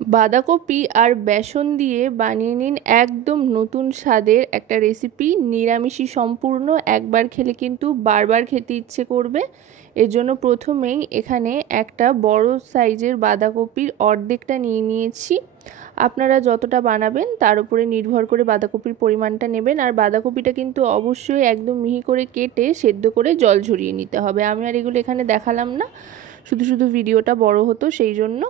বাঁধাকপি আর বেসন দিয়ে বানিয়ে নিন একদম নতুন স্বাদের একটা রেসিপি, নিরামিষী সম্পূর্ণ। একবার খেলে কিন্তু বারবার খেতে ইচ্ছে করবে। এর জন্য প্রথমেই এখানে একটা বড় সাইজের বাঁধাকপির অর্ধেকটা নিয়ে নিয়েছি। আপনারা যতটা বানাবেন তার উপরে নির্ভর করে বাঁধাকপির পরিমাণটা নেবেন। আর বাঁধাকপিটা কিন্তু অবশ্যই একদম মিহি করে কেটে সেদ্ধ করে জল ঝরিয়ে নিতে হবে। আমি আর এগুলো এখানে দেখালাম না, শুধু শুধু ভিডিওটা বড় হতো, সেই জন্য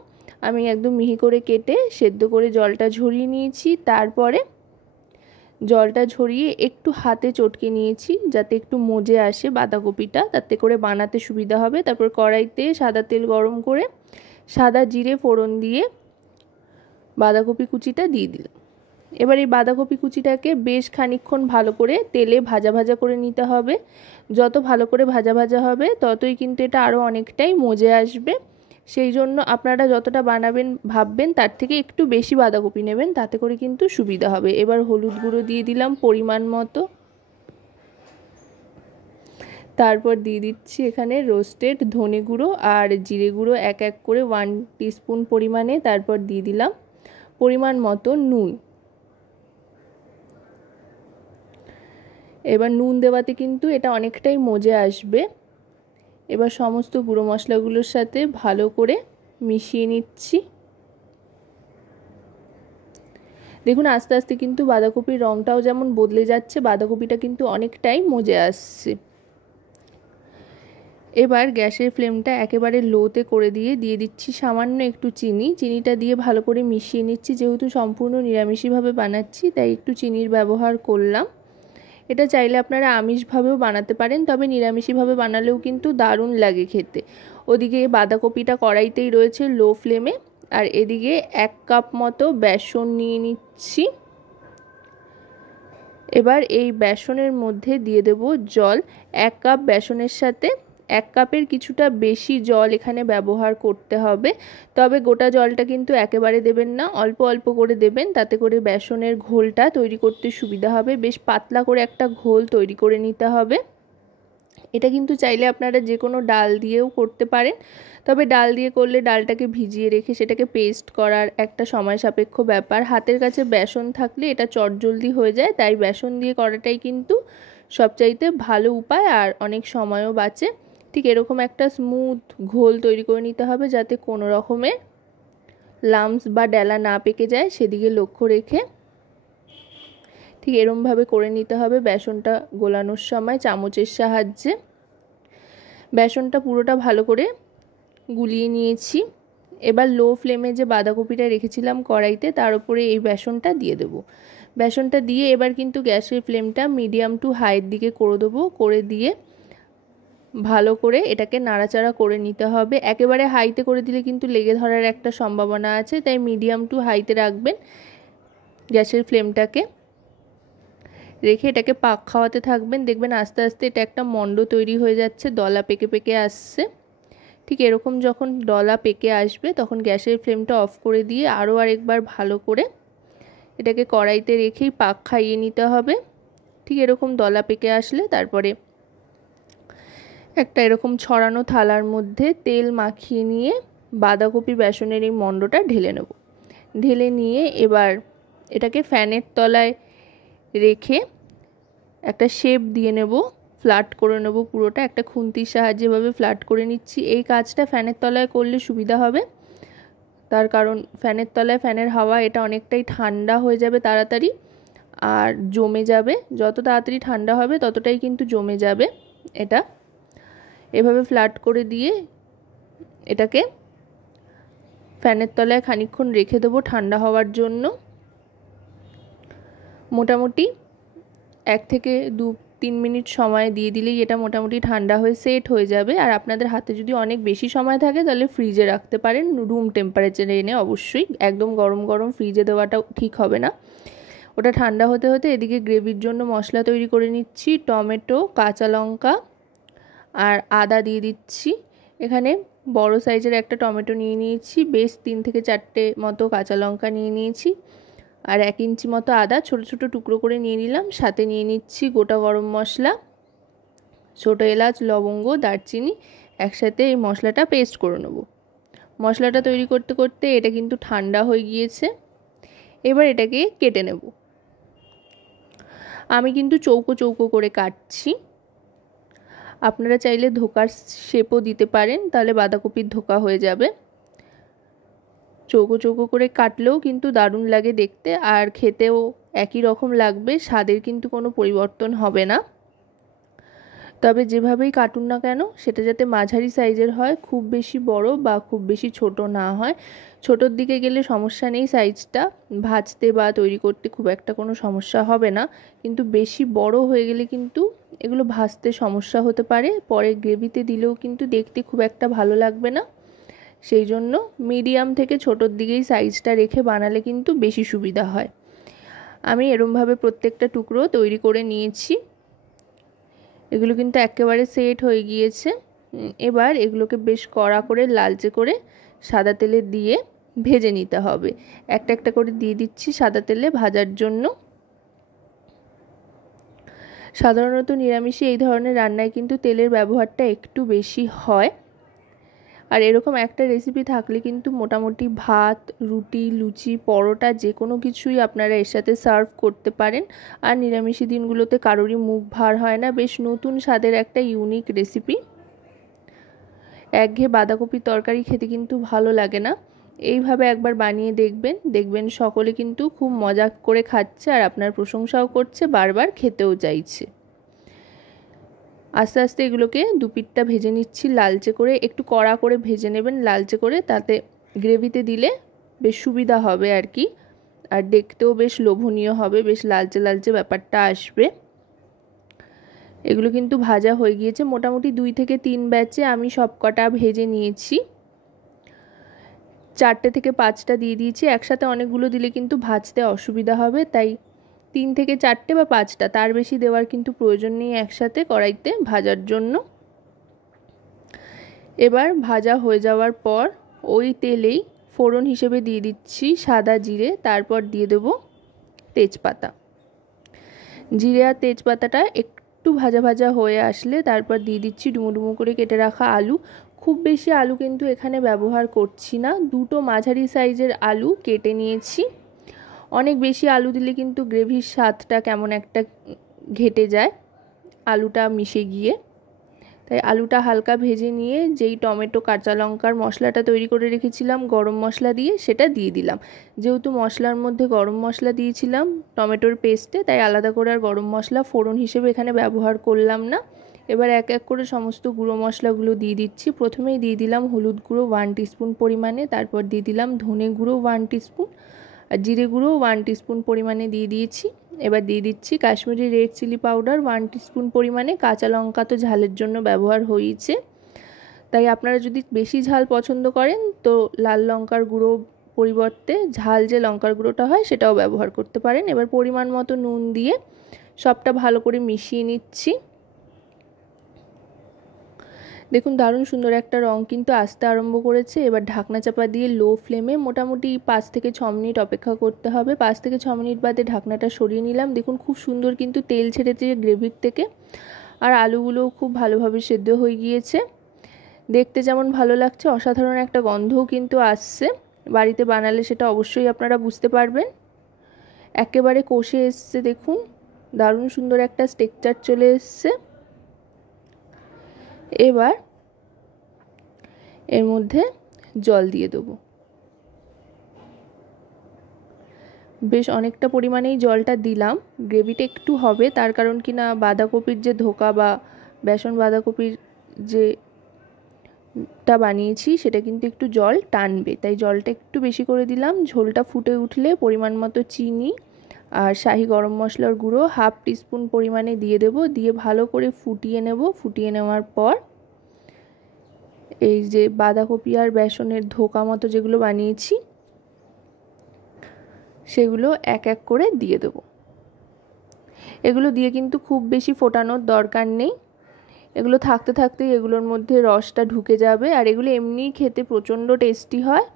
আমি একদম মিহি করে কেটে সেদ্ধ করে জলটা ঝরিয়ে নিয়েছি। তারপরে জলটা ঝরিয়ে একটু হাতে চটকে নিয়েছি যাতে একটু মজে আসে বাঁধাকপিটা, তাতে করে বানাতে সুবিধা হবে। তারপর কড়াইতে সাদা তেল গরম করে সাদা জিরে ফোড়ন দিয়ে বাঁধাকপি কুচিটা দিয়ে দিলাম। এবার এই বাঁধাকপি কুচিটাকে বেশ খানিকক্ষণ ভালো করে তেলে ভাজা ভাজা করে নিতে হবে। যত ভালো করে ভাজা ভাজা হবে ততই কিন্তু এটা আরও অনেকটাই মজে আসবে। সেই জন্য আপনারা যতটা বানাবেন ভাববেন তার থেকে একটু বেশি বাঁধাকপি নেবেন, তাতে করে কিন্তু সুবিধা হবে। এবার হলুদ গুঁড়ো দিয়ে দিলাম পরিমাণ মতো। তারপর দিয়ে দিচ্ছি এখানে রোস্টেড ধনে গুঁড়ো আর জিরে গুঁড়ো এক এক করে 1 টিস্পুন পরিমাণে। তারপর দিয়ে দিলাম পরিমাণ মতো নুন। এবার নুন দেওয়াতে কিন্তু এটা অনেকটাই মজে আসবে। এবার সমস্ত গুঁড়ো মশলাগুলোর সাথে ভালো করে মিশিয়ে নিচ্ছি। দেখুন আস্তে আস্তে কিন্তু বাঁধাকপির রঙটাও যেমন বদলে যাচ্ছে, বাঁধাকপিটা কিন্তু অনেকটাই মজে আসছে। এবার গ্যাসের ফ্লেমটা একেবারে লোতে করে দিয়ে দিচ্ছি সামান্য একটু চিনি। চিনিটা দিয়ে ভালো করে মিশিয়ে নিচ্ছি। যেহেতু সম্পূর্ণ নিরামিষভাবে বানাচ্ছি তাই একটু চিনির ব্যবহার করলাম। এটা চাইলে আপনারা আমিষভাবেও বানাতে পারেন, তবে নিরামিষভাবে বানালেও কিন্তু দারুণ লাগে খেতে। ওদিকে বাঁধাকপিটা কড়াইতেই রয়েছে লো ফ্লেমে, আর এদিকে 1 কাপ মতো বেসন নিয়ে নিচ্ছি। এবার এই বেসনের মধ্যে দিয়ে দেব জল। 1 কাপ বেসনের সাথে 1 কাপের কিছুটা বেশি জল এখানে ব্যবহার করতে হবে। তবে গোটা জলটা কিন্তু একেবারে দেবেন না, অল্প অল্প করে দেবেন, তাতে করে বেসনের ঘোলটা তৈরি করতে সুবিধা হবে। বেশ পাতলা করে একটা ঘোল তৈরি করে নিতে হবে। এটা কিন্তু চাইলে আপনারা যে কোনো ডাল দিয়েও করতে পারেন, তবে ডাল দিয়ে করলে ডালটাকে ভিজিয়ে রেখে সেটাকে পেস্ট করার একটা সময় সাপেক্ষ ব্যাপার। হাতের কাছে বেসন থাকলে এটা চটজলদি হয়ে যায়, তাই বেসন দিয়ে করাটাই কিন্তু সবচাইতে ভালো উপায় আর অনেক সময়ও বাঁচে। ঠিক এরকম একটা স্মুথ ঘোল তৈরি করে নিতে হবে যাতে কোনো রকমের লাম্পস বা ডেলা না পেকে যায়, সেদিকে লক্ষ্য রেখে ঠিক এরমভাবে করে নিতে হবে। বেসনটা গোলানোর সময় চামচের সাহায্যে বেসনটা পুরোটা ভালো করে গুলিয়ে নিয়েছি। এবার লো ফ্লেমে যে বাঁধাকপিটা রেখেছিলাম কড়াইতে তার উপরে এই বেসনটা দিয়ে দেব। বেসনটা দিয়ে এবার কিন্তু গ্যাসের ফ্লেমটা মিডিয়াম টু হাইয়ের দিকে করে দেবো। করে দিয়ে ভালো করে এটাকে নাড়াচাড়া করে নিতে হবে। একেবারে হাইতে করে দিলে কিন্তু লেগে ধরার একটা সম্ভাবনা আছে, তাই মিডিয়াম টু হাইতে রাখবেন গ্যাসের ফ্লেমটাকে। রেখে এটাকে পাক খাওয়াতে থাকবেন। দেখবেন আস্তে আস্তে এটা একটা মণ্ড তৈরি হয়ে যাচ্ছে, দলা পেকে পেকে আসছে। ঠিক এরকম যখন দলা পেকে আসবে তখন গ্যাসের ফ্লেমটা অফ করে দিয়ে আরও আরেকবার ভালো করে এটাকে কড়াইতে রেখেই পাক খাইয়ে নিতে হবে। ঠিক এরকম দলা পেকে আসলে তারপরে একটা এরকম ছড়ানো থালার মধ্যে তেল মাখিয়ে নিয়ে বাঁধাকপি বেসনের এই মণ্ডটা ঢেলে নেব। ঢেলে নিয়ে এবার এটাকে ফ্যানের তলায় রেখে একটা শেপ দিয়ে নেব, ফ্ল্যাট করে নেব পুরোটা। একটা খুন্তির সাহায্যে এভাবে ফ্ল্যাট করে নিচ্ছি। এই কাজটা ফ্যানের তলায় করলে সুবিধা হবে, তার কারণ ফ্যানের তলায় ফ্যানের হাওয়া এটা অনেকটাই ঠান্ডা হয়ে যাবে তাড়াতাড়ি আর জমে যাবে। যত তাড়াতাড়ি ঠান্ডা হবে ততটাই কিন্তু জমে যাবে। এটা এভাবে ফ্ল্যাট করে দিয়ে এটাকে ফ্যানের তলায় খানিকক্ষণ রেখে দেবো ঠান্ডা হওয়ার জন্য। মোটামুটি 1 থেকে 2-3 মিনিট সময় দিয়ে দিলেই এটা মোটামুটি ঠান্ডা হয়ে সেট হয়ে যাবে। আর আপনাদের হাতে যদি অনেক বেশি সময় থাকে তাহলে ফ্রিজে রাখতে পারেন, রুম টেম্পারেচারে এনে। অবশ্যই একদম গরম গরম ফ্রিজে দেওয়াটাও ঠিক হবে না। ওটা ঠান্ডা হতে হতে এদিকে গ্রেভির জন্য মশলা তৈরি করে নিচ্ছি। টমেটো, কাঁচা লঙ্কা আর আদা দিয়ে দিচ্ছি। এখানে বড় সাইজের একটা টমেটো নিয়ে নিয়েছি, বেশ 3 থেকে 4টে মতো কাঁচা লঙ্কা নিয়ে নিয়েছি, আর 1 ইঞ্চি মতো আদা ছোট ছোট টুকরো করে নিয়ে নিলাম। সাথে নিয়ে নিচ্ছি গোটা গরম মশলা, ছোটো এলাচ, লবঙ্গ, দারচিনি। একসাথে এই মশলাটা পেস্ট করে নেব। মশলাটা তৈরি করতে করতে এটা কিন্তু ঠান্ডা হয়ে গিয়েছে। এবার এটাকে কেটে নেব। আমি কিন্তু চৌকো চৌকো করে কাটছি। আপনারা চাইলে ধোকার শেপও দিতে পারেন, তাহলে বাঁধাকপির ধোকা হয়ে যাবে। চৌকো চৌকো করে কাটলেও কিন্তু দারুণ লাগে দেখতে, আর খেতেও একই রকম লাগবে, স্বাদের কিন্তু কোনো পরিবর্তন হবে না। তবে যেভাবেই কাটুন না কেন সেটা যাতে মাঝারি সাইজের হয়, খুব বেশি বড় বা খুব বেশি ছোট না হয়। ছোটোর দিকে গেলে সমস্যা নেই, সাইজটা ভাজতে বা তৈরি করতে খুব একটা কোনো সমস্যা হবে না, কিন্তু বেশি বড় হয়ে গেলে কিন্তু এগুলো ভাজতে সমস্যা হতে পারে, পরে গ্রেভিতে দিলেও কিন্তু দেখতে খুব একটা ভালো লাগবে না। সেই জন্য মিডিয়াম থেকে ছোটোর দিকেই সাইজটা রেখে বানালে কিন্তু বেশি সুবিধা হয়। আমি এরমভাবে প্রত্যেকটা টুকরো তৈরি করে নিয়েছি। এগুলো কিন্তু একেবারে সেট হয়ে গিয়েছে। এবার এগুলোকে বেশ কড়া করে লালচে করে সাদা তেলে দিয়ে ভেজে নিতে হবে। একটা একটা করে দিয়ে দিচ্ছি সাদা তেলে ভাজার জন্য। সাধারণত নিরামিষে এই ধরনের রান্নায় কিন্তু তেলের ব্যবহারটা একটু বেশি হয়। আর এরকম একটা রেসিপি থাকলে কিন্তু মোটামুটি ভাত, রুটি, লুচি, পরোটা যে কোনো কিছুই আপনারা এর সাথে সার্ভ করতে পারেন। আর নিরামিষি দিনগুলোতে কারোরই মুখ ভার হয় না। বেশ নতুন স্বাদের একটা ইউনিক রেসিপি। একঘেয়ে বাঁধাকপির তরকারি খেতে কিন্তু ভালো লাগে না। এইভাবে একবার বানিয়ে দেখবেন সকলে কিন্তু খুব মজা করে খাচ্ছে আর আপনার প্রশংসাও করছে, বারবার খেতেও চাইছে। আস্তে আস্তে এগুলোকে দুপিঠটা ভেজে নিচ্ছি লালচে করে, একটু কড়া করে ভেজে নেবেন লালচে করে, তাতে গ্রেভিতে দিলে বেশ সুবিধা হবে আর কি, আর দেখতেও বেশ লোভনীয় হবে, বেশ লালচে লালচে ব্যাপারটা আসবে। এগুলো কিন্তু ভাজা হয়ে গিয়েছে, মোটামুটি 2 থেকে 3 ব্যাচে আমি সব কটা ভেজে নিয়েছি। 4টে থেকে 5টা দিয়ে দিয়েছি, একসাথে অনেকগুলো দিলে কিন্তু ভাজতে অসুবিধা হবে, তাই 3 থেকে 4টে বা 5টা, তার বেশি দেওয়ার কিন্তু প্রয়োজন নেই একসাথে কড়াইতে ভাজার জন্য। এবার ভাজা হয়ে যাওয়ার পর ওই তেলেই ফোড়ন হিসেবে দিয়ে দিচ্ছি সাদা জিরে, তারপর দিয়ে দেব তেজপাতা। জিরে আর তেজপাতাটা একটু ভাজা ভাজা হয়ে আসলে তারপর দিয়ে দিচ্ছি ডুমো ডুমো করে কেটে রাখা আলু। খুব বেশি আলু কিন্তু এখানে ব্যবহার করছি না, 2টো মাঝারি সাইজের আলু কেটে নিয়েছি। অনেক বেশি আলু দিলে কিন্তু গ্রেভির স্বাদটা কেমন একটা ঘেটে যায় আলুটা মিশে গিয়ে, তাই আলুটা হালকা ভেজে নিয়ে যেই টমেটো কাঁচা লঙ্কার মশলাটা তৈরি করে রেখেছিলাম গরম মশলা দিয়ে, সেটা দিয়ে দিলাম। যেহেতু মশলার মধ্যে গরম মশলা দিয়েছিলাম টমেটোর পেস্টে, তাই আলাদা করে আর গরম মশলা ফোড়ন হিসেবে এখানে ব্যবহার করলাম না। এবার এক এক করে সমস্ত গুঁড়ো মশলাগুলো দিয়ে দিচ্ছি। প্রথমেই দিয়ে দিলাম হলুদ গুঁড়ো 1 টিস্পুন পরিমাণে, তারপর দিয়ে দিলাম ধনে গুঁড়ো 1 টিস্পুন, আর জিরে গুঁড়ো 1 টিস্পুন পরিমাণে দিয়ে দিয়েছি। এবার দিয়ে দিচ্ছি Kashmiri red chilli powder 1 teaspoon পরিমাণে। কাঁচা লঙ্কা তো ঝালের জন্য ব্যবহার হয়েছে, তাই আপনারা যদি বেশি ঝাল পছন্দ করেন তো লাল লঙ্কার গুঁড়ো পরিবর্তে ঝাল যে লঙ্কার গুঁড়োটা হয় সেটাও ব্যবহার করতে পারেন। এবার পরিমাণ মতো নুন দিয়ে সবটা ভালো করে মিশিয়ে নিচ্ছি। দেখুন দারুণ সুন্দর একটা রং কিন্তু আসতে আরম্ভ করেছে। এবার ঢাকনা চাপা দিয়ে লো ফ্লেমে মোটামুটি 5 থেকে 6 মিনিট অপেক্ষা করতে হবে। 5 থেকে 6 মিনিট বাদে ঢাকনাটা সরিয়ে নিলাম। দেখুন খুব সুন্দর কিন্তু তেল ছেড়েছে গ্রেভির থেকে, আর আলুগুলোও খুব ভালোভাবে সেদ্ধ হয়ে গিয়েছে। দেখতে যেমন ভালো লাগছে, অসাধারণ একটা গন্ধও কিন্তু আসছে। বাড়িতে বানালে সেটা অবশ্যই আপনারা বুঝতে পারবেন। একেবারে কষে এসছে, দেখুন দারুণ সুন্দর একটা টেক্সচার চলে এসছে। এবার এর মধ্যে জল দিয়ে দেবো। বেশ অনেকটা পরিমাণেই জলটা দিলাম। গ্রেভিটা একটু হবে, তার কারণ কি না বাঁধাকপির যে ধোকা বা বেসন বাঁধাকপির যেটা বানিয়েছি সেটা কিন্তু একটু জল টানবে, তাই জলটা একটু বেশি করে দিলাম। ঝোলটা ফুটে উঠলে পরিমাণ মতো চিনি আর শাহি গরম মশলার গুঁড়ো 1/2 টিস্পুন পরিমাণে দিয়ে দেব। দিয়ে ভালো করে ফুটিয়ে নেব। ফুটিয়ে নেওয়ার পর এই যে বাঁধাকপি আর বেসনের ধোকা মতো যেগুলো বানিয়েছি সেগুলো এক এক করে দিয়ে দেব। এগুলো দিয়ে কিন্তু খুব বেশি ফোটানোর দরকার নেই, এগুলো থাকতে থাকতেই এগুলোর মধ্যে রসটা ঢুকে যাবে, আর এগুলো এমনিই খেতে প্রচণ্ড টেস্টি হয়।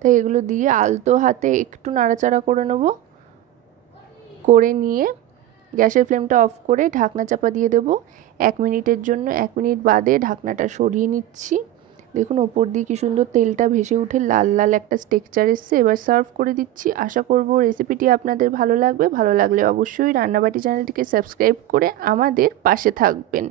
তাই এগুলো দিয়ে আলতো হাতে একটু নাড়াচাড়া করে নেব। করে নিয়ে গ্যাসের ফ্লেমটা অফ করে ঢাকনা চাপা দিয়ে দেব 1 মিনিটের জন্য। 1 মিনিট বাদে ঢাকনাটা সরিয়ে নিচ্ছি। দেখুন ওপর দিয়ে কি সুন্দর তেলটা ভেসে উঠে লাল লাল একটা টেক্সচার এসছে। এবার সার্ভ করে দিচ্ছি। আশা করব রেসিপিটি আপনাদের ভালো লাগবে। ভালো লাগলে অবশ্যই রান্নাবাটি চ্যানেলটিকে সাবস্ক্রাইব করে আমাদের পাশে থাকবেন।